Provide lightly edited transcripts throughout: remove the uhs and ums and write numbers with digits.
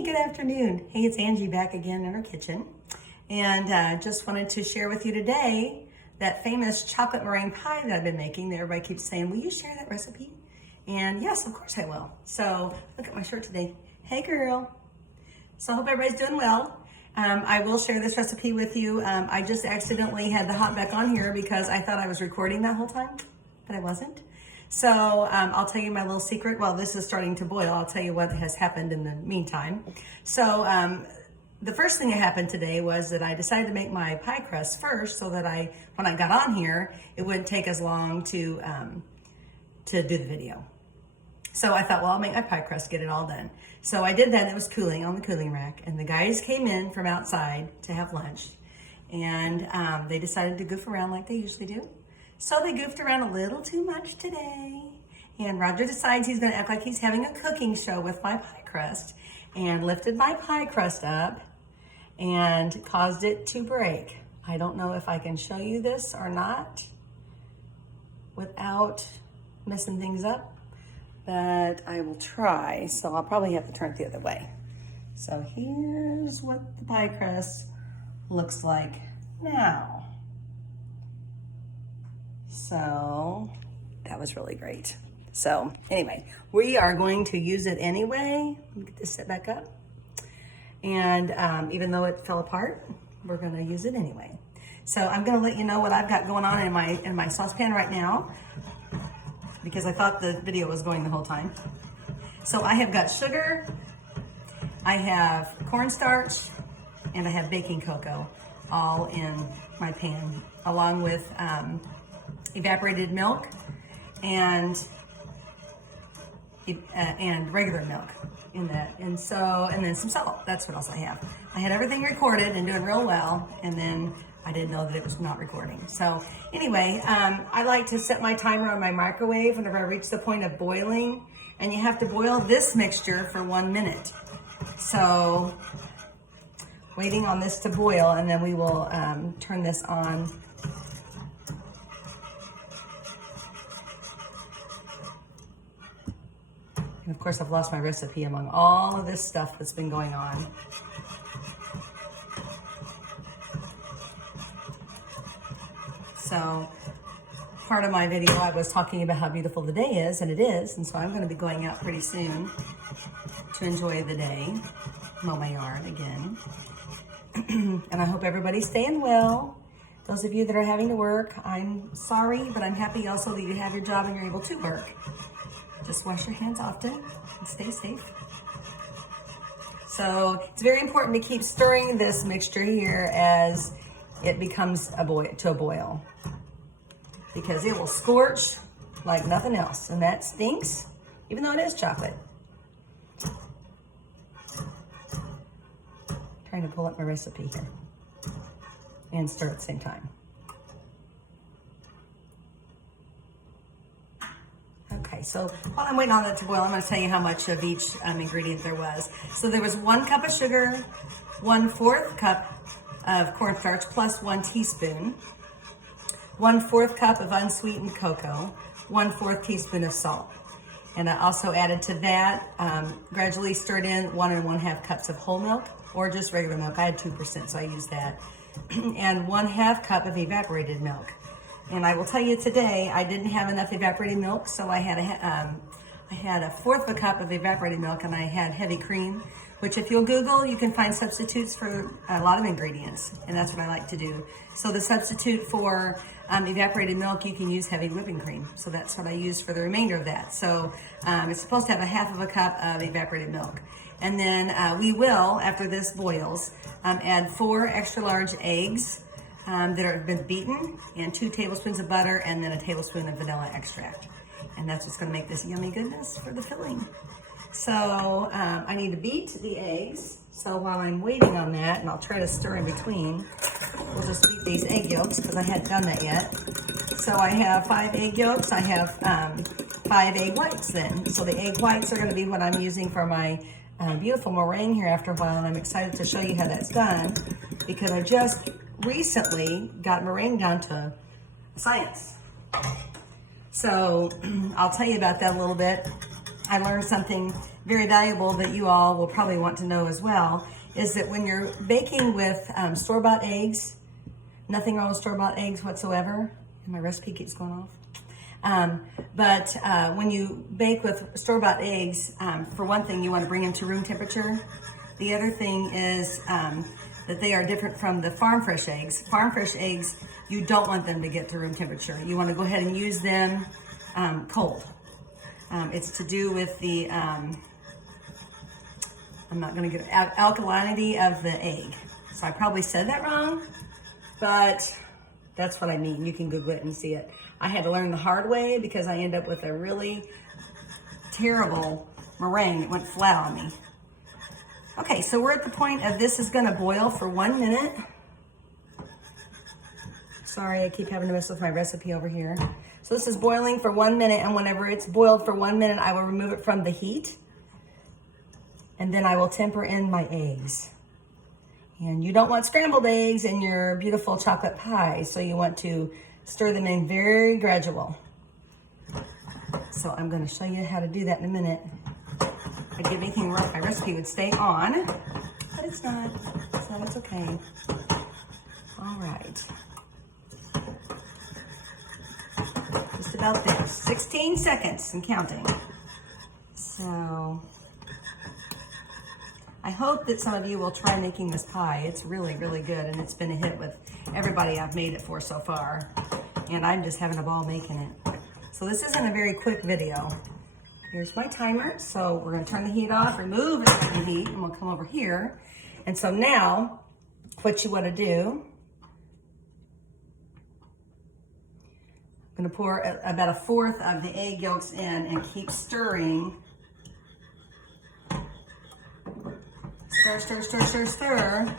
Hey, good afternoon. Hey, it's Angie back again in our kitchen. And just wanted to share with you today that famous chocolate meringue pie that I've been making that everybody keeps saying, will you share that recipe? And yes, of course I will. So look at my shirt today. Hey girl. So I hope everybody's doing well. I will share this recipe with you. I just accidentally had the hot back on here because I thought I was recording that whole time, but I wasn't. So I'll tell you my little secret. Well, this is starting to boil. I'll tell you what has happened in the meantime. So the first thing that happened today was that I decided to make my pie crust first so that when I got on here, it wouldn't take as long to do the video. So I thought, well, I'll make my pie crust, get it all done. So I did that, and it was cooling on the cooling rack, and the guys came in from outside to have lunch, and they decided to goof around like they usually do. So they goofed around a little too much today, and Roger decides he's gonna act like he's having a cooking show with my pie crust, and lifted my pie crust up and caused it to break. I don't know if I can show you this or not without messing things up, but I will try. So I'll probably have to turn it the other way. So here's what the pie crust looks like now. So that was really great. So anyway, we are going to use it anyway. Let me get this set back up. And even though it fell apart, we're gonna use it anyway. So I'm gonna let you know what I've got going on in my saucepan right now, because I thought the video was going the whole time. So I have got sugar, I have cornstarch, and I have baking cocoa all in my pan, along with evaporated milk and regular milk in that. And then some salt. That's what else I have. I had everything recorded and doing real well, and then I didn't know that it was not recording. So anyway, I like to set my timer on my microwave whenever I reach the point of boiling, and you have to boil this mixture for 1 minute. So waiting on this to boil, and then we will turn this on. And of course, I've lost my recipe among all of this stuff that's been going on. So part of my video, I was talking about how beautiful the day is, and it is. And so I'm going to be going out pretty soon to enjoy the day, mow my yard again. And I hope everybody's staying well. Those of you that are having to work, I'm sorry, but I'm happy also that you have your job and you're able to work. Just wash your hands often and stay safe. So it's very important to keep stirring this mixture here as it becomes to a boil, because it will scorch like nothing else, and that stinks, even though it is chocolate. Trying to pull up my recipe here and stir at the same time. Okay, so while I'm waiting on it to boil, I'm going to tell you how much of each ingredient there was. So there was 1 cup of sugar, 1/4 cup of cornstarch plus 1 teaspoon, 1/4 cup of unsweetened cocoa, 1/4 teaspoon of salt. And I also added to that, gradually stirred in 1 1/2 cups of whole milk, or just regular milk. I had 2%, so I used that. And 1/2 cup of evaporated milk. And I will tell you today, I didn't have enough evaporated milk, so I had a 1/4 cup of evaporated milk, and I had heavy cream, which if you'll Google, you can find substitutes for a lot of ingredients, and that's what I like to do. So the substitute for evaporated milk, you can use heavy whipping cream. So that's what I use for the remainder of that. So it's supposed to have 1/2 cup of evaporated milk. And then we will, after this boils, add 4 extra large eggs that have been beaten, and 2 tablespoons of butter, and then a tablespoon of vanilla extract. And that's what's gonna make this yummy goodness for the filling. So I need to beat the eggs. So while I'm waiting on that, and I'll try to stir in between, we'll just beat these egg yolks because I hadn't done that yet. So I have 5 egg yolks. I have 5 egg whites then. So the egg whites are gonna be what I'm using for my beautiful meringue here after a while, and I'm excited to show you how that's done because I just recently got meringue down to science. So I'll tell you about that a little bit. I learned something very valuable that you all will probably want to know as well is that when you're baking with store-bought eggs, nothing wrong with store-bought eggs whatsoever. And my recipe keeps going off. But when you bake with store-bought eggs, for one thing, you want to bring them to room temperature. The other thing is that they are different from the farm fresh eggs. Farm fresh eggs, you don't want them to get to room temperature. You want to go ahead and use them cold. It's to do with the, I'm not going to get alkalinity of the egg. So I probably said that wrong, but that's what I mean. You can Google it and see it. I had to learn the hard way because I ended up with a really terrible meringue. It went flat on me. Okay, so we're at the point of this is gonna boil for 1 minute. Sorry, I keep having to mess with my recipe over here. So this is boiling for 1 minute, and whenever it's boiled for 1 minute, I will remove it from the heat. And then I will temper in my eggs. And you don't want scrambled eggs in your beautiful chocolate pie, so you want to stir them in very gradual. So I'm gonna show you how to do that in a minute. If I did anything wrong, my recipe would stay on, but it's not, so it's okay. All right. Just about there, 16 seconds and counting. So I hope that some of you will try making this pie. It's really, really good, and it's been a hit with everybody I've made it for so far. And I'm just having a ball making it. So this isn't a very quick video. Here's my timer. So we're gonna turn the heat off, remove it from the heat, and we'll come over here. And so now, what you wanna do, I'm gonna pour about 1/4 of the egg yolks in and keep stirring. Stir, stir, stir, stir, stir.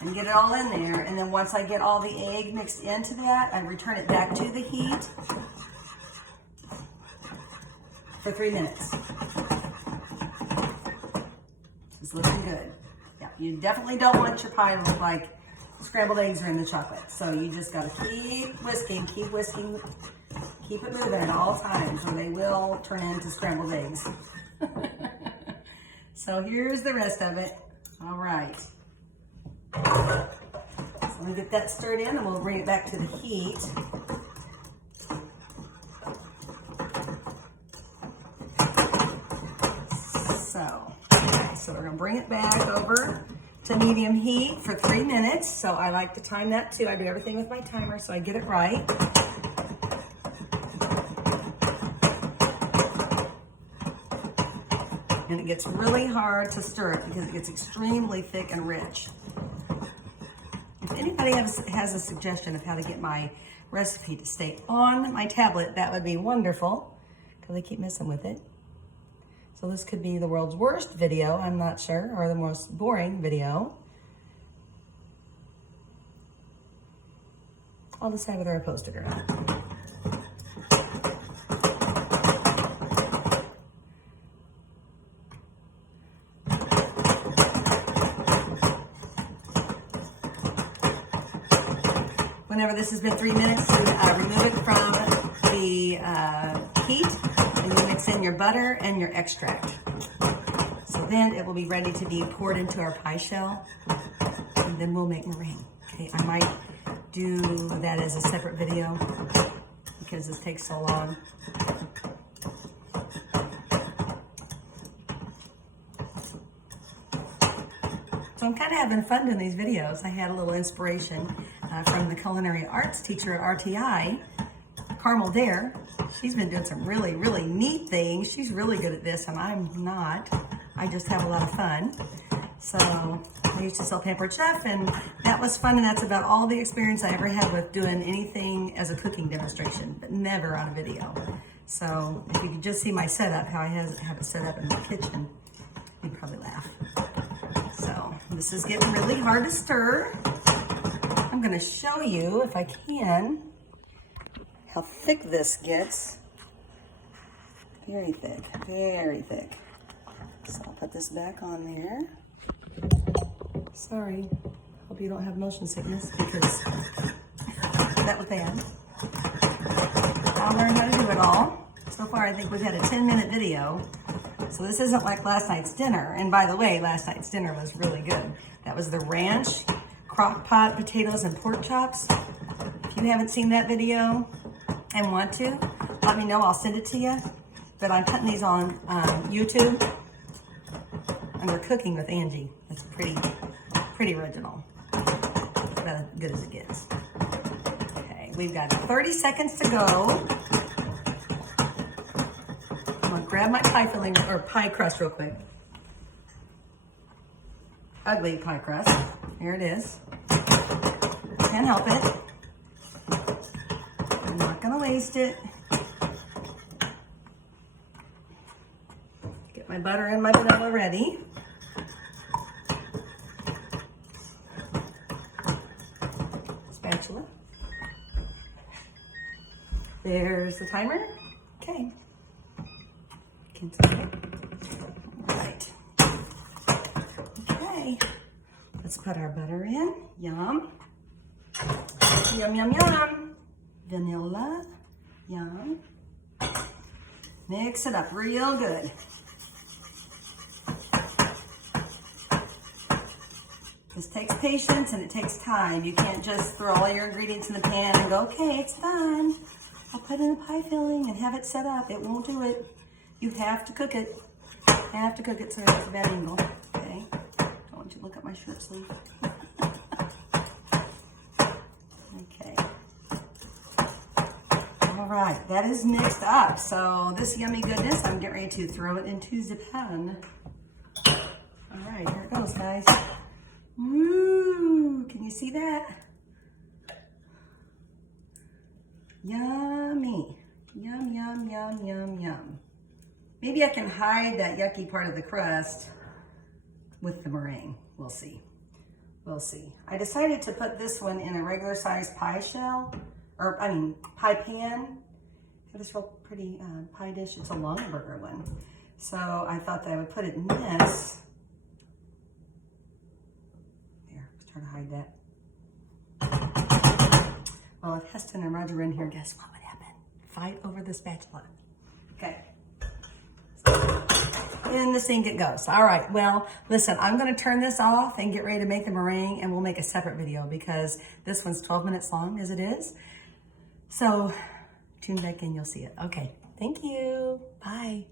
And get it all in there. And then once I get all the egg mixed into that, I return it back to the heat for 3 minutes. It's looking good. Yeah, you definitely don't want your pie to look like scrambled eggs are in the chocolate. So you just gotta keep whisking, keep it moving at all times, or they will turn into scrambled eggs. So here's the rest of it. All right. So let me get that stirred in, and we'll bring it back to the heat. So we're gonna bring it back over to medium heat for 3 minutes. So I like to time that too. I do everything with my timer so I get it right. And it gets really hard to stir it because it gets extremely thick and rich. If anybody has a suggestion of how to get my recipe to stay on my tablet, that would be wonderful, because I keep messing with it. So this could be the world's worst video, I'm not sure, or the most boring video. I'll decide whether I post it or not. Whenever this has been 3 minutes, remove it from the heat, and you mix in your butter and your extract. So then it will be ready to be poured into our pie shell, and then we'll make meringue. Okay, I might do that as a separate video because this takes so long. So I'm kind of having fun doing these videos. I had a little inspiration from the culinary arts teacher at RTI, Carmel Dare. She's been doing some really, really neat things. She's really good at this, and I'm not. I just have a lot of fun. So I used to sell Pampered Chef, and that was fun, and that's about all the experience I ever had with doing anything as a cooking demonstration, but never on a video. So if you could just see my setup, how I have it set up in the kitchen, you'd probably laugh. So this is getting really hard to stir. I'm gonna show you, if I can, how thick this gets. Very thick, very thick. So I'll put this back on there. Sorry, hope you don't have motion sickness because that was bad. I'll learn how to do it all. So far, I think we've had a 10-minute video. So this isn't like last night's dinner. And by the way, last night's dinner was really good. That was the ranch, crock pot potatoes and pork chops. If you haven't seen that video and want to, let me know. I'll send it to you. But I'm putting these on YouTube. And we're cooking with Angie. It's pretty original. About as good as it gets. Okay, we've got 30 seconds to go. I'm gonna grab my pie filling or pie crust real quick. Ugly pie crust. Here it is. Can't help it. I'm not gonna waste it. Get my butter and my vanilla ready. Spatula. There's the timer. Okay. All right. Okay. Let's put our butter in. Yum. Yum, yum, yum. Vanilla. Yum. Mix it up real good. This takes patience and it takes time. You can't just throw all your ingredients in the pan and go, okay, it's done. I'll put in the pie filling and have it set up. It won't do it. You have to cook it. Have to cook it so it's a bad angle. Okay. Don't want you to look at my shirt sleeve. Okay. All right, that is mixed up. So this yummy goodness, I'm getting ready to throw it into the pan. All right, here it goes, guys. Woo! Can you see that? Yummy. Yum, yum, yum, yum, yum. Maybe I can hide that yucky part of the crust with the meringue. We'll see. We'll see. I decided to put this one in a regular sized pie shell, or pie pan. Got this real pretty pie dish. It's a Longaberger one. So I thought that I would put it in this. There, let's try to hide that. Well, if Heston and Roger were in here, guess what would happen? Fight over the spatula. Okay. In the sink it goes. All right, well, listen, I'm gonna turn this off and get ready to make the meringue, and we'll make a separate video because this one's 12 minutes long as it is. So tune back in, you'll see it. Okay, thank you, bye.